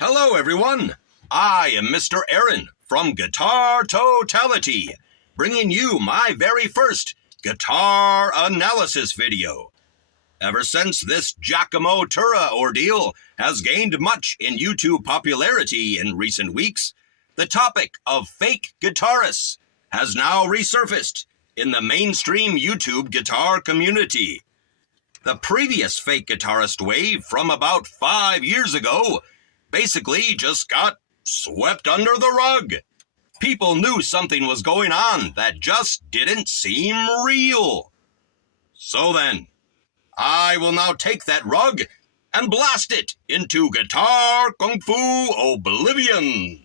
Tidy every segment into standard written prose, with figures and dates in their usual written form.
Hello, everyone. I am Mr. Aaron from Guitar Totality, bringing you my very first guitar analysis video. Ever since this Giacomo Turra ordeal has gained much in YouTube popularity in recent weeks, the topic of fake guitarists has now resurfaced in the mainstream YouTube guitar community. The previous fake guitarist wave from about 5 years ago basically just got swept under the rug. People knew something was going on that just didn't seem real. So then, I will now take that rug and blast it into guitar kung fu oblivion.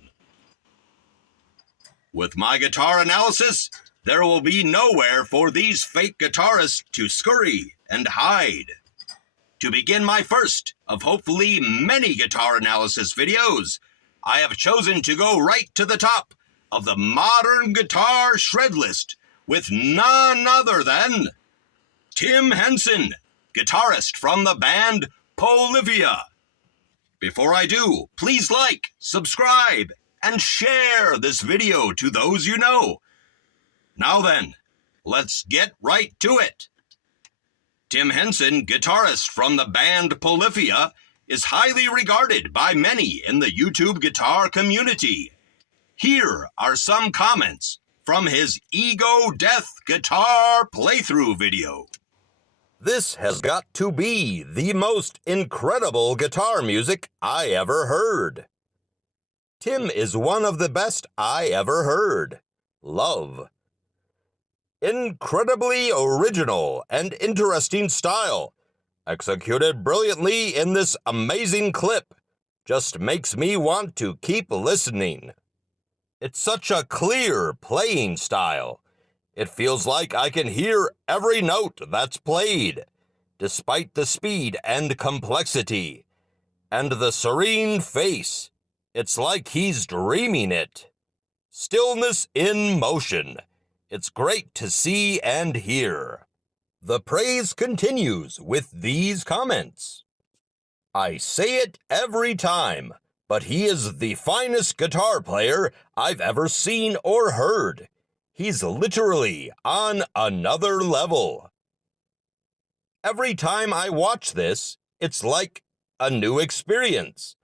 With my guitar analysis, there will be nowhere for these fake guitarists to scurry and hide. To begin my first of hopefully many guitar analysis videos, I have chosen to go right to the top of the modern guitar shred list with none other than Tim Henson, guitarist from the band Polyphia. Before I do, please like, subscribe, and share this video to those you know. Now then, let's get right to it. Tim Henson, guitarist from the band Polyphia, is highly regarded by many in the YouTube guitar community. Here are some comments from his Ego Death guitar playthrough video. This has got to be the most incredible guitar music I ever heard. Tim is one of the best I ever heard. Love. Incredibly original and interesting style, executed brilliantly in this amazing clip, just makes me want to keep listening. It's such a clear playing style. It feels like I can hear every note that's played, despite the speed and complexity. And the serene face, it's like he's dreaming it. Stillness in motion. It's great to see and hear. The praise continues with these comments. I say it every time, but he is the finest guitar player I've ever seen or heard. He's literally on another level. Every time I watch this, it's like a new experience.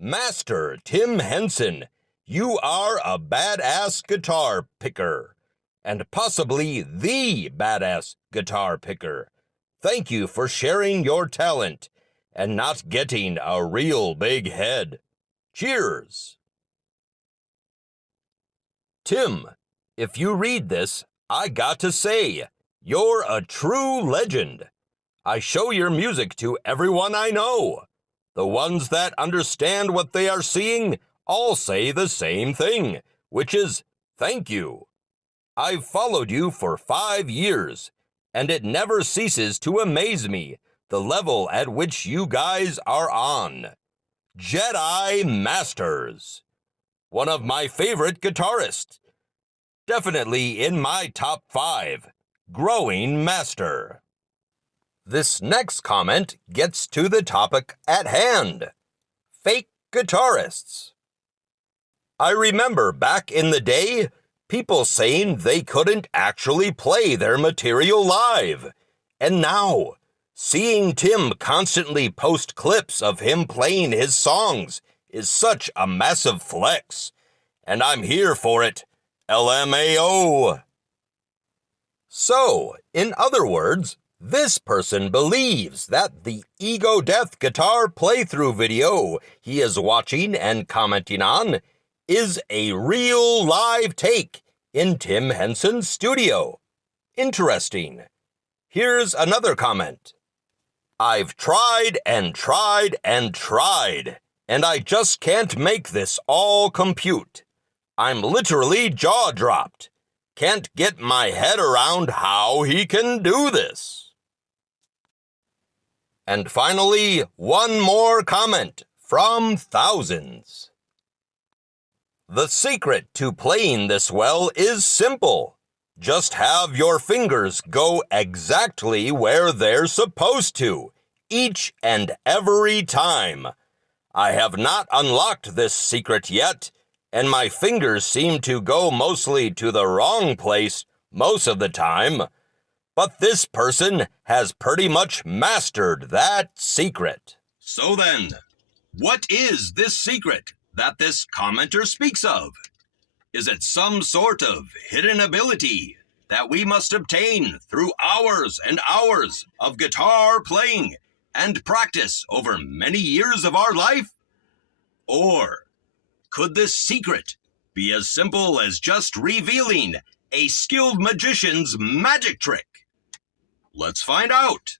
Master Tim Henson, you are a badass guitar picker. And possibly the badass guitar picker. Thank you for sharing your talent and not getting a real big head. Cheers! Tim, if you read this, I got to say, you're a true legend. I show your music to everyone I know. The ones that understand what they are seeing all say the same thing, which is thank you. I've followed you for 5 years, and it never ceases to amaze me the level at which you guys are on. Jedi Masters. One of my favorite guitarists. Definitely in my top 5. Growing Master. This next comment gets to the topic at hand. Fake guitarists. I remember back in the day, people saying they couldn't actually play their material live. And now, seeing Tim constantly post clips of him playing his songs is such a massive flex. And I'm here for it. LMAO. So, in other words, this person believes that the Ego Death guitar playthrough video he is watching and commenting on is a real live take in Tim Henson's studio. Interesting. Here's another comment. I've tried and tried and tried, and I just can't make this all compute. I'm literally jaw-dropped. Can't get my head around how he can do this. And finally, one more comment from thousands. The secret to playing this well is simple. Just have your fingers go exactly where they're supposed to, each and every time. I have not unlocked this secret yet, and my fingers seem to go mostly to the wrong place most of the time. But this person has pretty much mastered that secret. So then, what is this secret that this commenter speaks of? Is it some sort of hidden ability that we must obtain through hours and hours of guitar playing and practice over many years of our life? Or could this secret be as simple as just revealing a skilled magician's magic trick? Let's find out.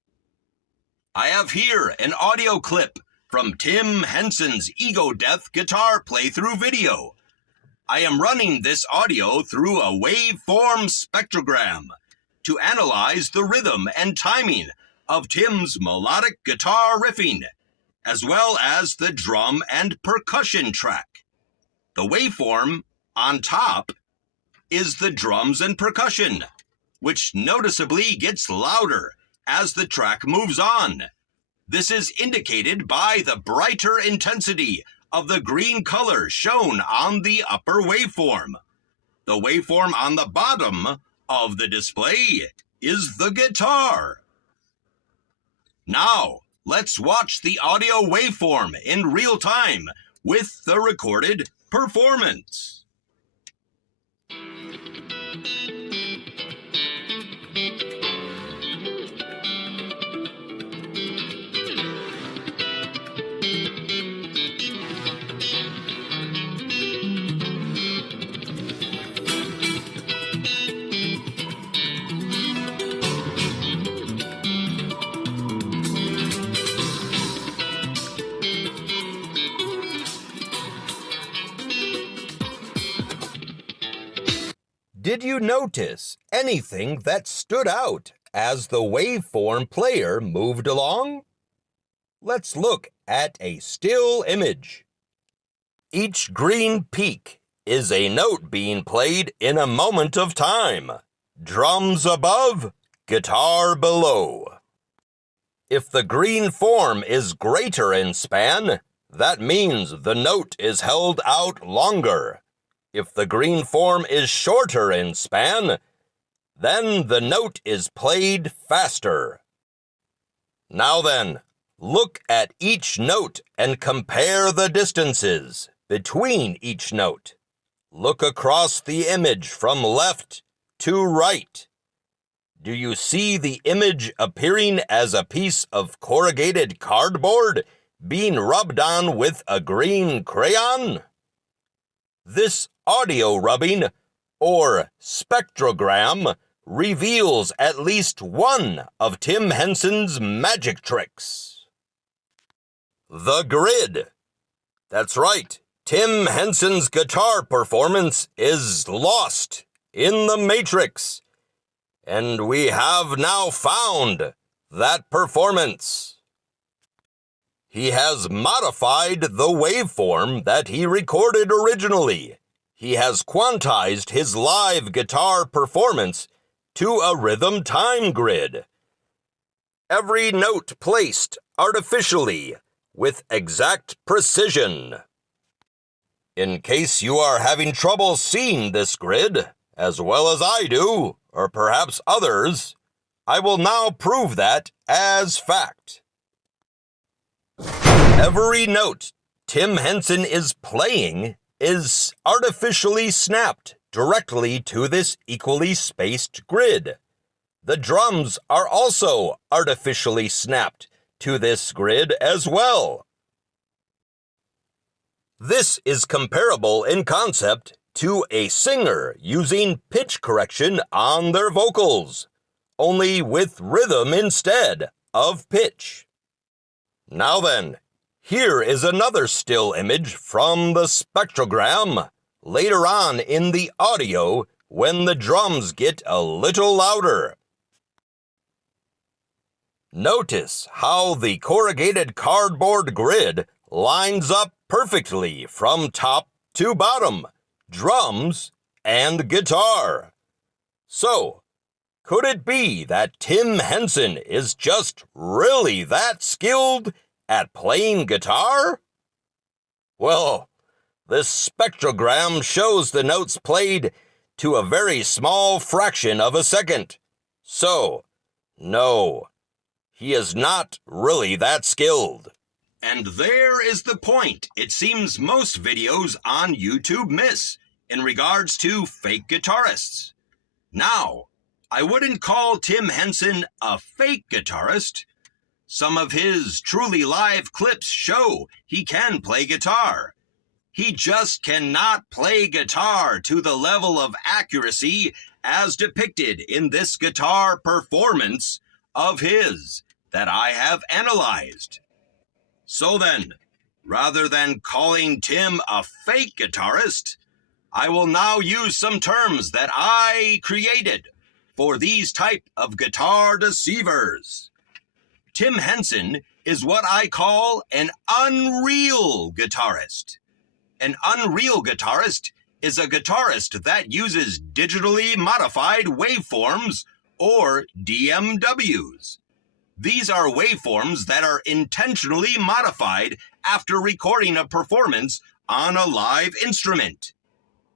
I have here an audio clip from Tim Henson's Ego Death guitar playthrough video. I am running this audio through a waveform spectrogram to analyze the rhythm and timing of Tim's melodic guitar riffing, as well as the drum and percussion track. The waveform on top is the drums and percussion, which noticeably gets louder as the track moves on. This is indicated by the brighter intensity of the green color shown on the upper waveform. The waveform on the bottom of the display is the guitar. Now, let's watch the audio waveform in real time with the recorded performance. Did you notice anything that stood out as the waveform player moved along? Let's look at a still image. Each green peak is a note being played in a moment of time. Drums above, guitar below. If the green form is greater in span, that means the note is held out longer. If the green form is shorter in span, then the note is played faster. Now then, look at each note and compare the distances between each note. Look across the image from left to right. Do you see the image appearing as a piece of corrugated cardboard being rubbed on with a green crayon? This audio rubbing, or spectrogram, reveals at least one of Tim Henson's magic tricks. The grid. That's right, Tim Henson's guitar performance is lost in the matrix, and we have now found that performance. He has modified the waveform that he recorded originally. He has quantized his live guitar performance to a rhythm time grid. Every note placed artificially with exact precision. In case you are having trouble seeing this grid, as well as I do, or perhaps others, I will now prove that as fact. Every note Tim Henson is playing is artificially snapped directly to this equally spaced grid. The drums are also artificially snapped to this grid as well. This is comparable in concept to a singer using pitch correction on their vocals, only with rhythm instead of pitch. Now then, here is another still image from the spectrogram later on in the audio when the drums get a little louder. Notice how the corrugated cardboard grid lines up perfectly from top to bottom, drums and guitar. So, could it be that Tim Henson is just really that skilled at playing guitar? Well, this spectrogram shows the notes played to a very small fraction of a second. So, no, he is not really that skilled. And there is the point it seems most videos on YouTube miss in regards to fake guitarists. Now, I wouldn't call Tim Henson a fake guitarist. Some of his truly live clips show he can play guitar. He just cannot play guitar to the level of accuracy as depicted in this guitar performance of his that I have analyzed. So then, rather than calling Tim a fake guitarist, I will now use some terms that I created for these type of guitar deceivers. Tim Henson is what I call an unreal guitarist. An unreal guitarist is a guitarist that uses digitally modified waveforms, or DMWs. These are waveforms that are intentionally modified after recording a performance on a live instrument.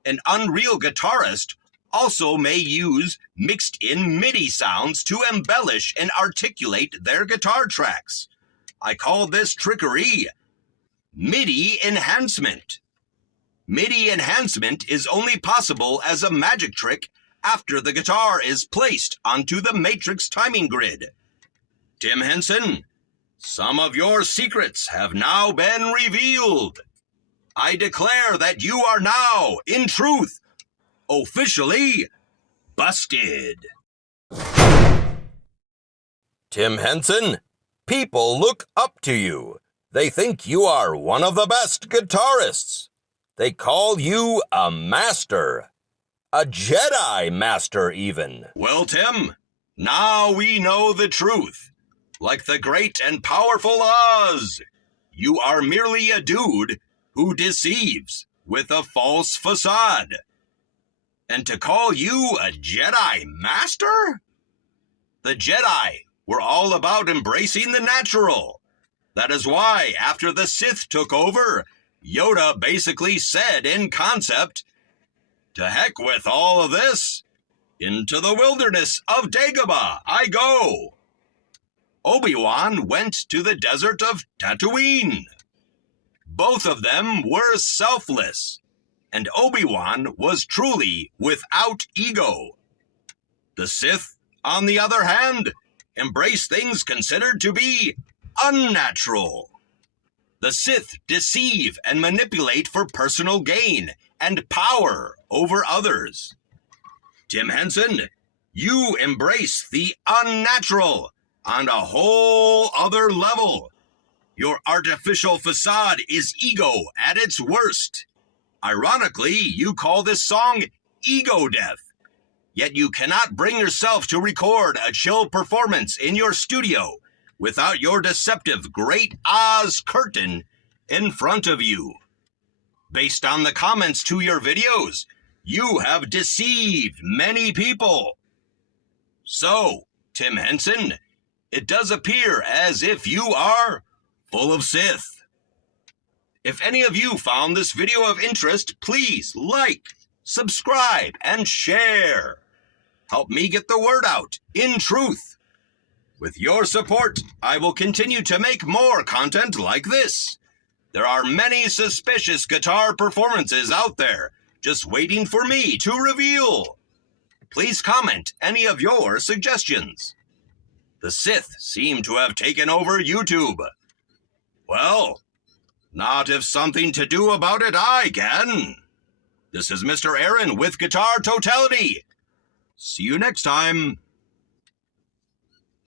An unreal guitarist also may use mixed-in MIDI sounds to embellish and articulate their guitar tracks. I call this trickery MIDI enhancement. MIDI enhancement is only possible as a magic trick after the guitar is placed onto the matrix timing grid. Tim Henson, some of your secrets have now been revealed. I declare that you are now, in truth, officially busted. Tim Henson, people look up to you. They think you are one of the best guitarists. They call you a master. A Jedi master, even. Well, Tim, now we know the truth. Like the great and powerful Oz, you are merely a dude who deceives with a false facade. And to call you a Jedi master? The Jedi were all about embracing the natural. That is why, after the Sith took over, Yoda basically said in concept, "To heck with all of this. Into the wilderness of Dagobah I go." Obi-Wan went to the desert of Tatooine. Both of them were selfless, and Obi-Wan was truly without ego. The Sith, on the other hand, embraced things considered to be unnatural. The Sith deceive and manipulate for personal gain and power over others. Tim Henson, you embrace the unnatural on a whole other level. Your artificial facade is ego at its worst. Ironically, you call this song ego death, yet you cannot bring yourself to record a chill performance in your studio without your deceptive Great Oz curtain in front of you. Based on the comments to your videos, you have deceived many people. So, Tim Henson, it does appear as if you are full of Sith. If any of you found this video of interest, please like, subscribe, and share. Help me get the word out, in truth. With your support, I will continue to make more content like this. There are many suspicious guitar performances out there, just waiting for me to reveal. Please comment any of your suggestions. The Sith seem to have taken over YouTube. Well, not if something to do about it I can. This is Mr. Aaron with Guitar Totality. See you next time.